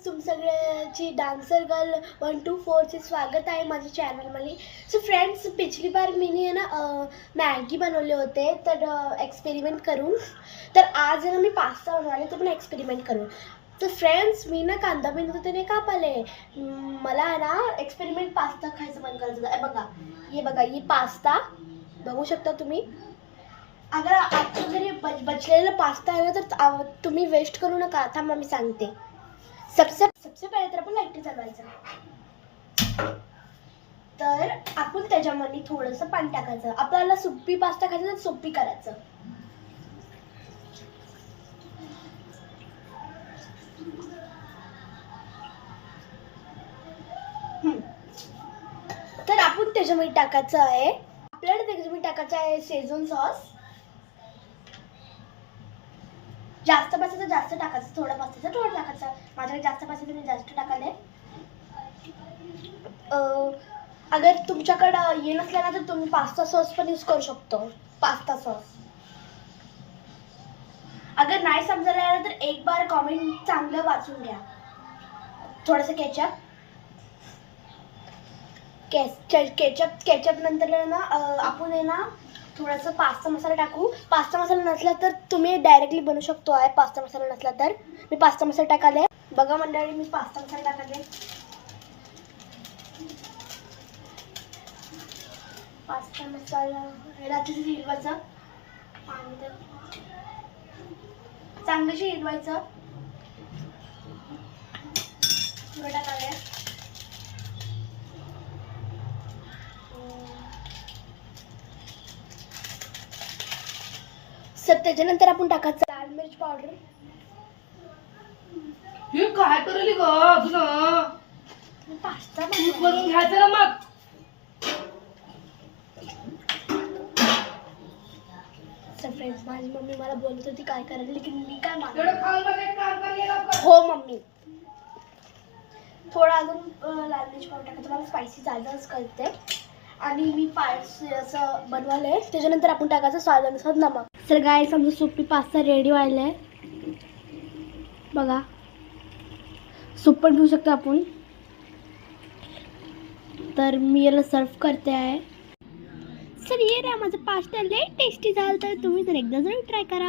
Friends, तुम सगळ्याची dancer girl 124 चे स्वागत आहे माझ्या चॅनलमध्ये. सो फ्रेंड्स, पिछली बार मी आहे ना मॅगी बनवले होते तर एक्सपेरिमेंट करून. तर आज आहे ना मी पास्ता बनवले ते पण एक्सपेरिमेंट करून. तर फ्रेंड्स, मी ना कांदा बिंदू त्याने कापले. मला आहे ना एक्सपेरिमेंट पास्ता खायचं मन करायचं. बघा, ये बघा, ये पास्ता बघू शकता तुम्ही. अगर आपल्या घरी बचलेला पास्ता आहे ना तर तुम्ही वेस्ट करू नका. थांबा मी सांगते. सबसे पहिले तर आपण लाईटर चालवायचं. तर आपण त्याच्यामध्ये थोडंसं पाणी टाकायचं. आपल्याला सुप्पी पास्ता खायचं तर सुप्पी करायचं. तर आपण त्याच्यामध्ये टाकायचं आहे, आपल्याला त्याच्यामध्ये टाकायचं आहे शेजवान सॉस. जास्त पास्ता जास्त टाकायचं, थोडं पास्ता थोडं टाकायचं. माझ्याकडे जास्त पास्ता मी जास्त टाकाले. अगर तुमच्याकडं ये नसला ना तर तुम्ही पास्ता सॉस पण यूज करू शकतो. पास्ता सॉस अगर नाही समजायला आलं तर एक बार कमेंट चांगलं वाचून घ्या. थोडंसं केचप नंतर ना आपण आहे ना थोडासा पास्ता मसाला टाकू. पास्ता मसाला नसला तर तुम्ही डायरेक्टली बनवू शकतो आहे. पास्ता मसाला नसला तर मी पास्ता मसाला टाकाले. बघा मंडळी, मी पास्ता मसाला टाकाले. पास्ता मसाला रात्रीच हिरवायचा, पाणी चांगल्याशी हिरवायचं. टाकाले. सर त्याच्यानंतर आपण टाकायचं लाल मिर्च पावडर. हे काय करली ग तुला? पास्ता बनवून घ्यायचं ना मग. सर फ्रेंड्स, माझी मम्मी मला बोलत होती काय करायला, लेकिन मी काय एवढं खाऊन बघ, एक काम कर, ये लवकर. हो मम्मी. थोडा अजून लाल मिर्च पावडर टाकायचं. मला स्पायसी जायचंच करते आणि मी असं बनवायला. त्याच्यानंतर आपण टाकायचं स्वादानुसार नमक. सर गाईस, आमचं सुप्पी पास्ता रेडी व्हायला आहे. बघा, सूप पण घेऊ शकतो आपण. तर मी याला सर्व करते आहे. सर ये रे, माझं पास्ता लय टेस्टी झालं. तर तुम्ही तर एकदा जरूर ट्राय करा.